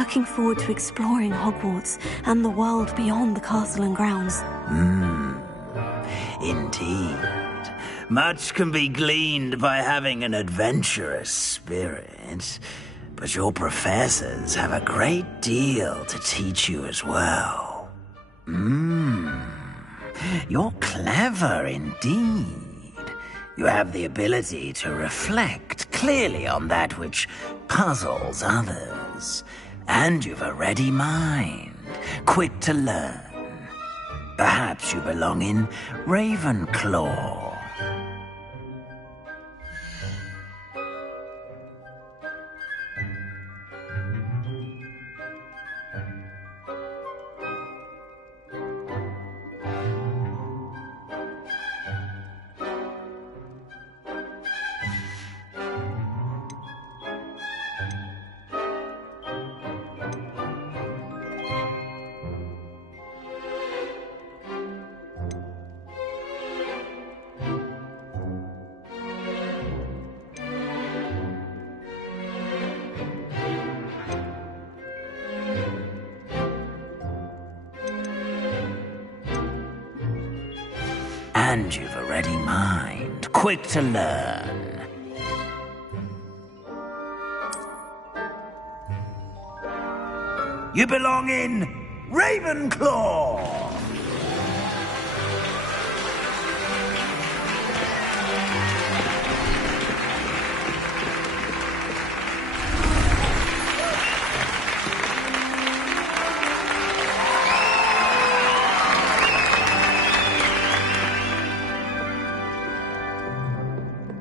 looking forward to exploring Hogwarts and the world beyond the castle and grounds. Indeed. Much can be gleaned by having an adventurous spirit, but your professors have a great deal to teach you as well. You're clever indeed. You have the ability to reflect clearly on that which puzzles others, and you've a ready mind, quick to learn. Perhaps you belong in Ravenclaw. And you've a ready mind, quick to learn. You belong in Ravenclaw!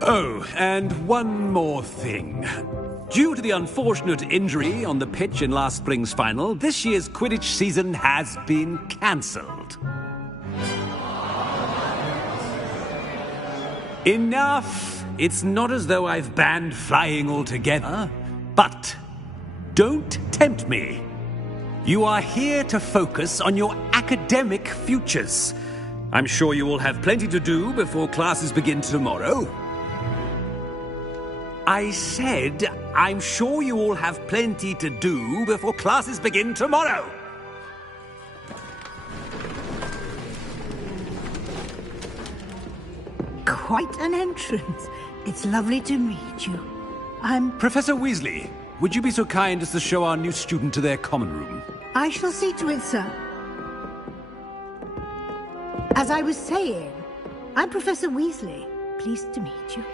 Oh, and one more thing. Due to the unfortunate injury on the pitch in last spring's final, this year's Quidditch season has been cancelled. Enough! It's not as though I've banned flying altogether, but don't tempt me. You are here to focus on your academic futures. I'm sure you will have plenty to do before classes begin tomorrow. I said, I'm sure you all have plenty to do before classes begin tomorrow. Quite an entrance. It's lovely to meet you. I'm... Professor Weasley, would you be so kind as to show our new student to their common room? I shall see to it, sir. As I was saying, I'm Professor Weasley. Pleased to meet you.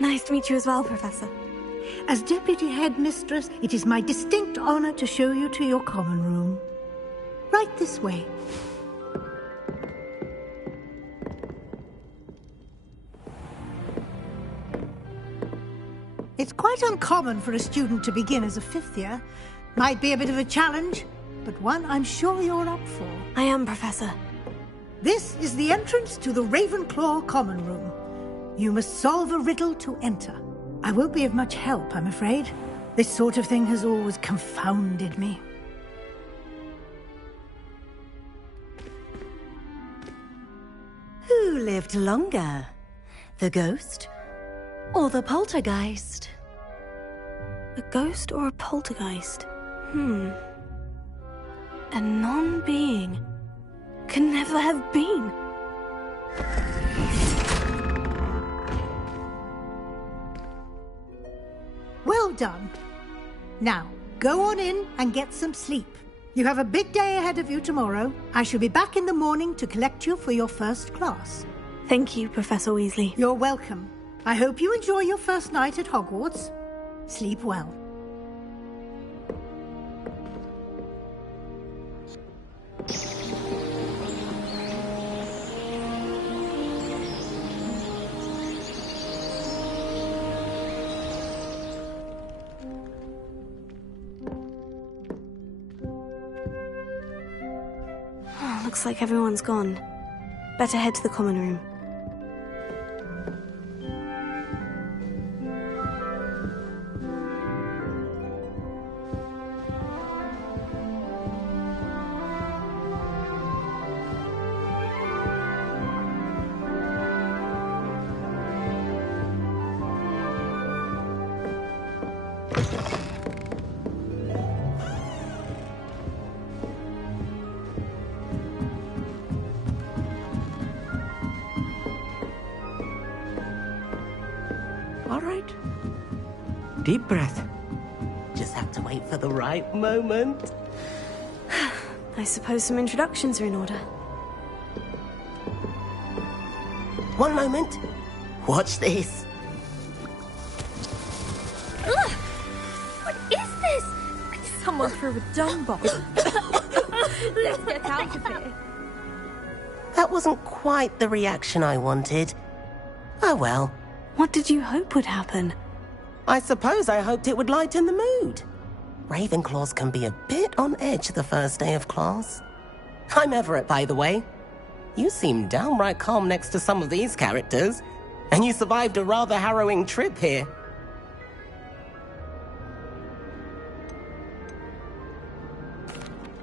Nice to meet you as well, Professor. As Deputy Headmistress, it is my distinct honor to show you to your common room. Right this way. It's quite uncommon for a student to begin as a fifth year. Might be a bit of a challenge, but one I'm sure you're up for. I am, Professor. This is the entrance to the Ravenclaw common room. You must solve a riddle to enter. I won't be of much help, I'm afraid. This sort of thing has always confounded me. Who lived longer? The ghost or the poltergeist? A ghost or a poltergeist? A non-being can never have been. Well done. Now, go on in and get some sleep. You have a big day ahead of you tomorrow. I shall be back in the morning to collect you for your first class. Thank you, Professor Weasley. You're welcome. I hope you enjoy your first night at Hogwarts. Sleep well. Looks like everyone's gone. Better head to the common room. All right. Deep breath. Just have to wait for the right moment. I suppose some introductions are in order. One moment. Watch this. Ugh! What is this? Someone threw a dung bomb. Let's get out of here. That wasn't quite the reaction I wanted. Oh well. What did you hope would happen? I suppose I hoped it would lighten the mood. Ravenclaws can be a bit on edge the first day of class. I'm Everett, by the way. You seem downright calm next to some of these characters, and you survived a rather harrowing trip here.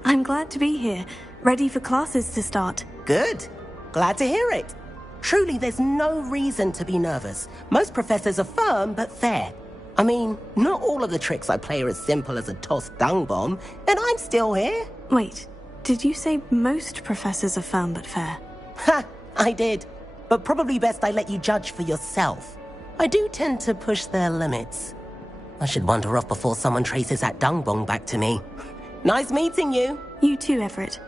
I'm glad to be here, ready for classes to start. Good. Glad to hear it. Truly, there's no reason to be nervous. Most professors are firm but fair. I mean, not all of the tricks I play are as simple as a tossed dung bomb, and I'm still here. Wait, did you say most professors are firm but fair? Ha! I did. But probably best I let you judge for yourself. I do tend to push their limits. I should wander off before someone traces that dung bomb back to me. Nice meeting you. You too, Everett.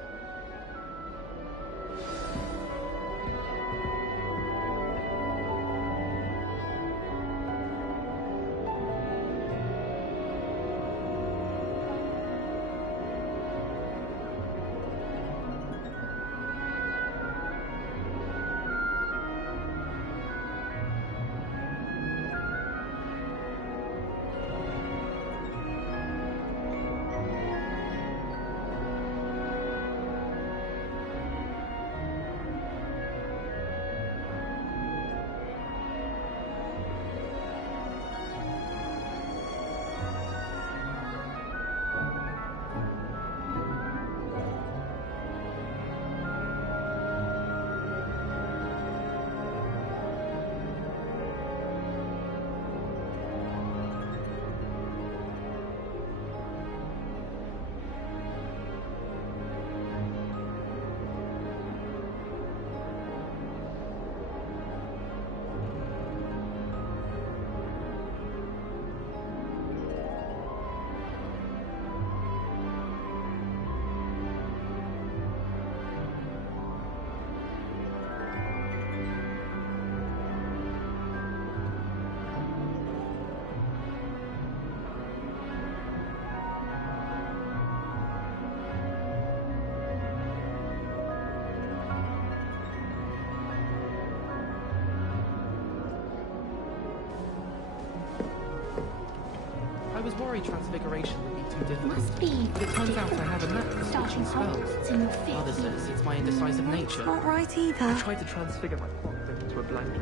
I was worried transfiguration would be too difficult. Must be. But it turns out I have a knack for switching spells. In your fifth Father says it's my indecisive nature. Not right either. I tried to transfigure my clock into a blanket.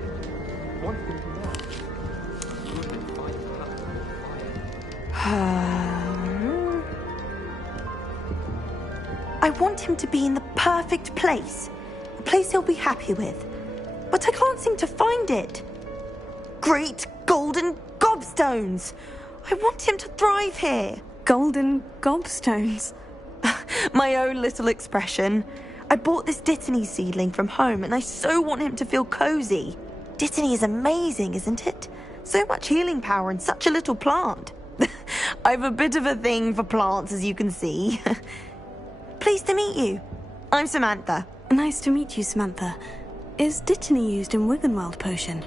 Once it didn't work. It would have been fine to have fire. I want him to be in the perfect place. A place he'll be happy with. But I can't seem to find it. Great golden gobstones! I want him to thrive here. Golden gobstones. My own little expression. I bought this Dittany seedling from home and I so want him to feel cozy. Dittany is amazing, isn't it? So much healing power in such a little plant. I've a bit of a thing for plants, as you can see. Pleased to meet you. I'm Samantha. Nice to meet you, Samantha. Is Dittany used in Wiggenweld potion?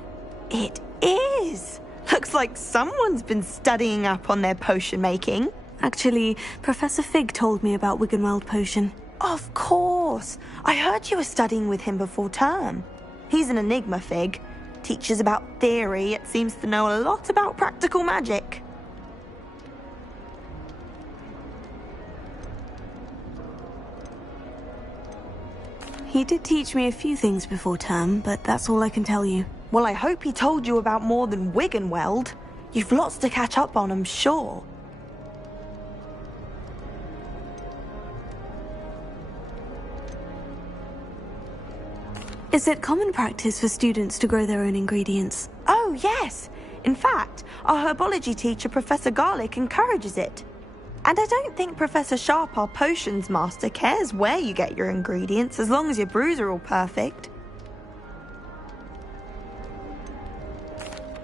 It is. Looks like someone's been studying up on their potion making. Actually, Professor Fig told me about Wiggenweld potion. Of course. I heard you were studying with him before term. He's an enigma, Fig. Teaches about theory, yet seems to know a lot about practical magic. He did teach me a few things before term, but that's all I can tell you. Well, I hope he told you about more than Wiggenweld. You've lots to catch up on, I'm sure. Is it common practice for students to grow their own ingredients? Oh, yes. In fact, our herbology teacher, Professor Garlick, encourages it. And I don't think Professor Sharp, our potions master, cares where you get your ingredients as long as your brews are all perfect.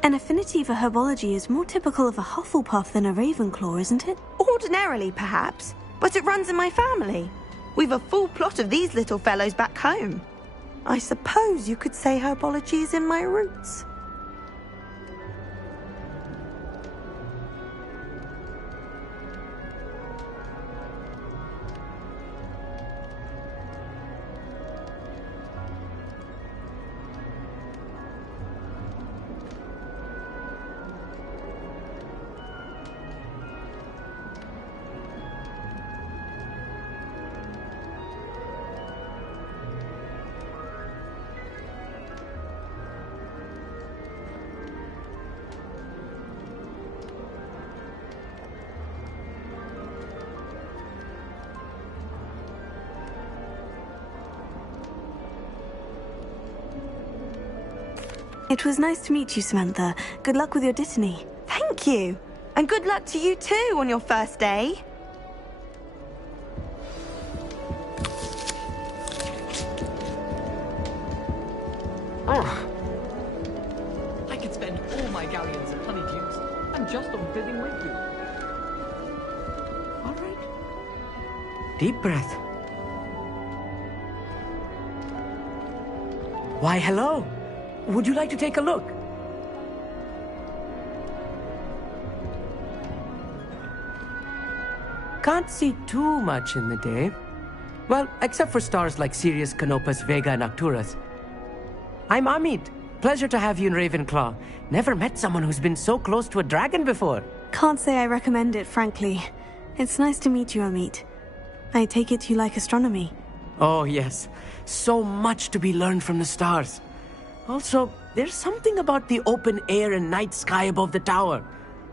An affinity for herbology is more typical of a Hufflepuff than a Ravenclaw, isn't it? Ordinarily, perhaps, but it runs in my family. We've a full plot of these little fellows back home. I suppose you could say herbology is in my roots. It was nice to meet you, Samantha. Good luck with your Dittany. Thank you. And good luck to you too on your first day. I could spend all my galleons at Honeydews and just on fizzing with you. All right. Deep breath. Why, hello. Would you like to take a look? Can't see too much in the day. Well, except for stars like Sirius, Canopus, Vega, and Arcturus. I'm Amit. Pleasure to have you in Ravenclaw. Never met someone who's been so close to a dragon before. Can't say I recommend it, frankly. It's nice to meet you, Amit. I take it you like astronomy. Oh, yes. So much to be learned from the stars. Also, there's something about the open air and night sky above the tower.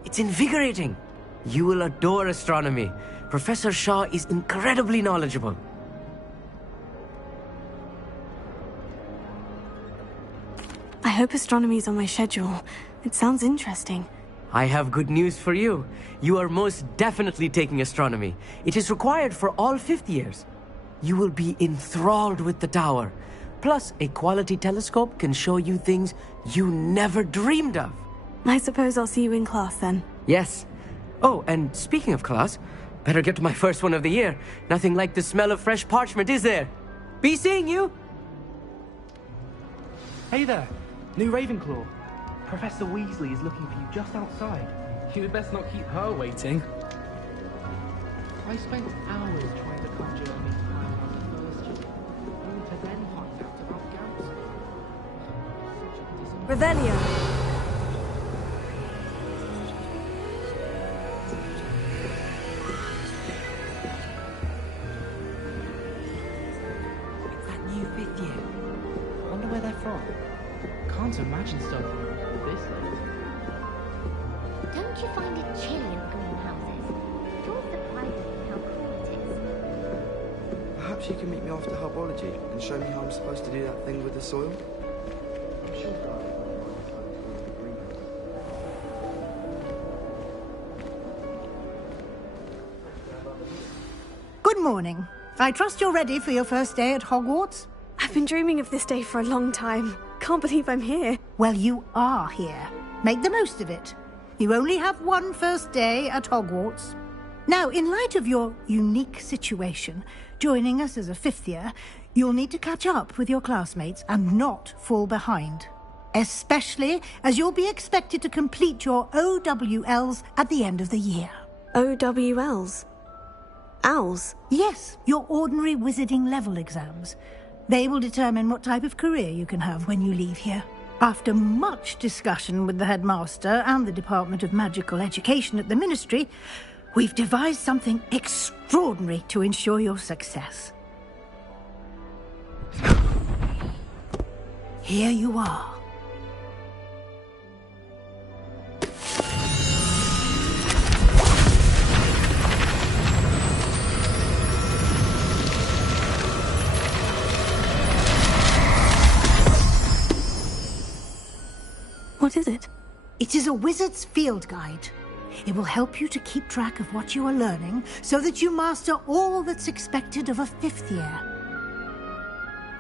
It's invigorating. You will adore astronomy. Professor Shaw is incredibly knowledgeable. I hope astronomy's on my schedule. It sounds interesting. I have good news for you. You are most definitely taking astronomy. It is required for all 5th years. You will be enthralled with the tower. Plus, a quality telescope can show you things you never dreamed of. I suppose I'll see you in class then. Yes. Oh, and speaking of class, better get to my first one of the year. Nothing like the smell of fresh parchment, is there? Be seeing you! Hey there, new Ravenclaw. Professor Weasley is looking for you just outside. You'd best not keep her waiting. I spent hours trying to conjure me to find out the first year, only to then find out about Gauss. Revelio. It's that new 5th year. Wonder where they're from. Can't imagine studying this late. Don't you find it chilly in the greenhouses? It always surprises me how cool it is. Perhaps you can meet me after herbology and show me how I'm supposed to do that thing with the soil? I'm sure Good morning. I trust you're ready for your first day at Hogwarts? I've been dreaming of this day for a long time. Can't believe I'm here. Well, you are here. Make the most of it. You only have one first day at Hogwarts. Now, in light of your unique situation, joining us as a 5th year, you'll need to catch up with your classmates and not fall behind. Especially as you'll be expected to complete your OWLs at the end of the year. OWLs? Owls? Yes, your ordinary wizarding level exams. They will determine what type of career you can have when you leave here. After much discussion with the headmaster and the Department of Magical Education at the Ministry, we've devised something extraordinary to ensure your success. Here you are. What is it? It is a wizard's field guide. It will help you to keep track of what you are learning so that you master all that's expected of a 5th year.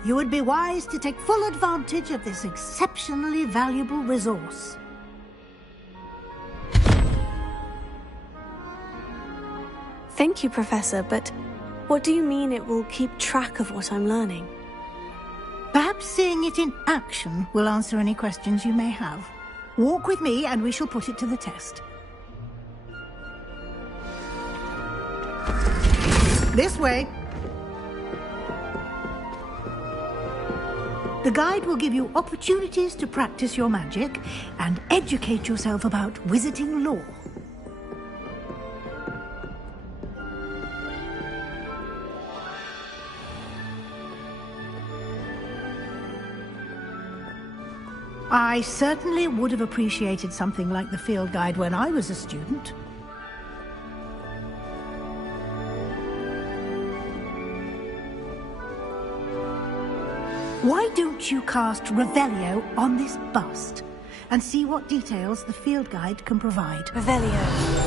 You would be wise to take full advantage of this exceptionally valuable resource. Thank you, Professor, but what do you mean it will keep track of what I'm learning? Perhaps seeing it in action will answer any questions you may have. Walk with me and we shall put it to the test. This way. The guide will give you opportunities to practice your magic and educate yourself about wizarding lore. I certainly would have appreciated something like the field guide when I was a student. Why don't you cast Revelio on this bust and see what details the field guide can provide? Revelio.